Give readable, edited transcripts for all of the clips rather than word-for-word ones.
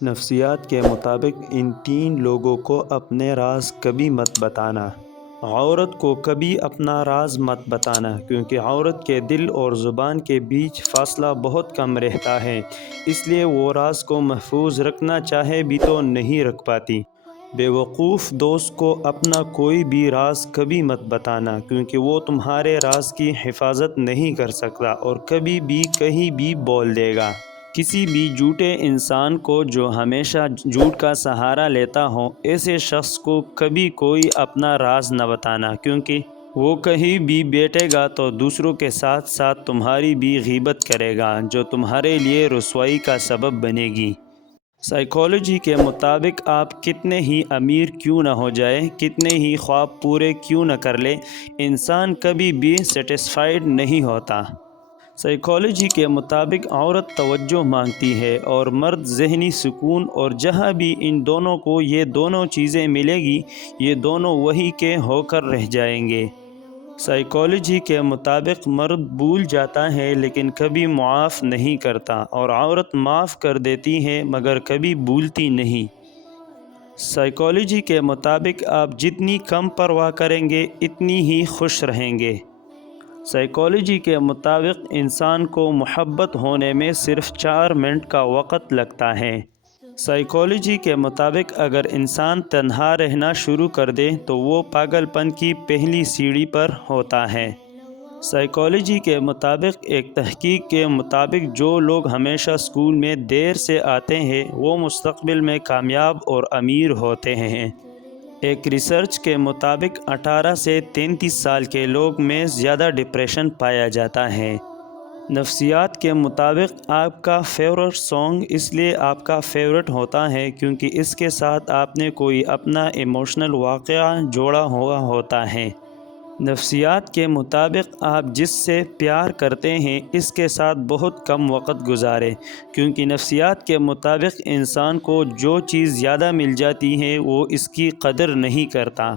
نفسیات کے مطابق ان 3 لوگوں کو اپنے راز کبھی مت بتانا۔ عورت کو کبھی اپنا راز مت بتانا، کیونکہ عورت کے دل اور زبان کے بیچ فاصلہ بہت کم رہتا ہے، اس لیے وہ راز کو محفوظ رکھنا چاہے بھی تو نہیں رکھ پاتی۔ بے وقوف دوست کو اپنا کوئی بھی راز کبھی مت بتانا، کیونکہ وہ تمہارے راز کی حفاظت نہیں کر سکتا اور کبھی بھی کہیں بھی بول دے گا۔ کسی بھی جھوٹے انسان کو جو ہمیشہ جھوٹ کا سہارا لیتا ہو، ایسے شخص کو کبھی کوئی اپنا راز نہ بتانا، کیونکہ وہ کہیں بھی بیٹھے گا تو دوسروں کے ساتھ ساتھ تمہاری بھی غیبت کرے گا، جو تمہارے لیے رسوائی کا سبب بنے گی۔ سائیکالوجی کے مطابق آپ کتنے ہی امیر کیوں نہ ہو جائے، کتنے ہی خواب پورے کیوں نہ کر لے، انسان کبھی بھی سیٹسفائیڈ نہیں ہوتا۔ سائیکالوجی کے مطابق عورت توجہ مانگتی ہے اور مرد ذہنی سکون، اور جہاں بھی ان دونوں کو یہ دونوں چیزیں ملے گی، یہ دونوں وہی کے ہو کر رہ جائیں گے۔ سائیکالوجی کے مطابق مرد بھول جاتا ہے لیکن کبھی معاف نہیں کرتا، اور عورت معاف کر دیتی ہے مگر کبھی بھولتی نہیں۔ سائیکالوجی کے مطابق آپ جتنی کم پرواہ کریں گے اتنی ہی خوش رہیں گے۔ سائیکالوجی کے مطابق انسان کو محبت ہونے میں صرف 4 منٹ کا وقت لگتا ہے۔ سائیکالوجی کے مطابق اگر انسان تنہا رہنا شروع کر دے تو وہ پاگل پن کی پہلی سیڑھی پر ہوتا ہے۔ سائیکالوجی کے مطابق ایک تحقیق کے مطابق جو لوگ ہمیشہ اسکول میں دیر سے آتے ہیں وہ مستقبل میں کامیاب اور امیر ہوتے ہیں۔ ایک ریسرچ کے مطابق 18 سے 33 سال کے لوگ میں زیادہ ڈپریشن پایا جاتا ہے۔ نفسیات کے مطابق آپ کا فیورٹ سانگ اس لیے آپ کا فیورٹ ہوتا ہے کیونکہ اس کے ساتھ آپ نے کوئی اپنا ایموشنل واقعہ جوڑا ہوا ہوتا ہے۔ نفسیات کے مطابق آپ جس سے پیار کرتے ہیں اس کے ساتھ بہت کم وقت گزاریں، کیونکہ نفسیات کے مطابق انسان کو جو چیز زیادہ مل جاتی ہے وہ اس کی قدر نہیں کرتا۔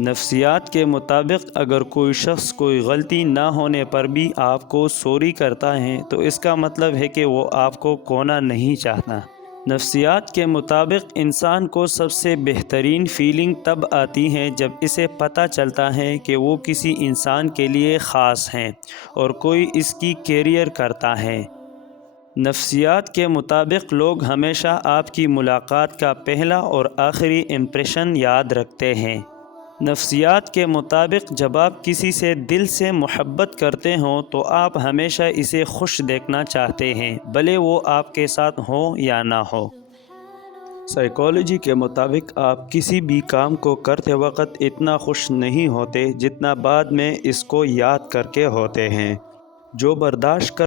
نفسیات کے مطابق اگر کوئی شخص کوئی غلطی نہ ہونے پر بھی آپ کو سوری کرتا ہے تو اس کا مطلب ہے کہ وہ آپ کو کھونا نہیں چاہتا۔ نفسیات کے مطابق انسان کو سب سے بہترین فیلنگ تب آتی ہے جب اسے پتہ چلتا ہے کہ وہ کسی انسان کے لیے خاص ہیں اور کوئی اس کی کیئر کرتا ہے۔ نفسیات کے مطابق لوگ ہمیشہ آپ کی ملاقات کا پہلا اور آخری امپریشن یاد رکھتے ہیں۔ نفسیات کے مطابق جب آپ کسی سے دل سے محبت کرتے ہوں تو آپ ہمیشہ اسے خوش دیکھنا چاہتے ہیں، بھلے وہ آپ کے ساتھ ہو یا نہ ہو۔ سائیکالوجی کے مطابق آپ کسی بھی کام کو کرتے وقت اتنا خوش نہیں ہوتے جتنا بعد میں اس کو یاد کر کے ہوتے ہیں۔ جو برداشت کر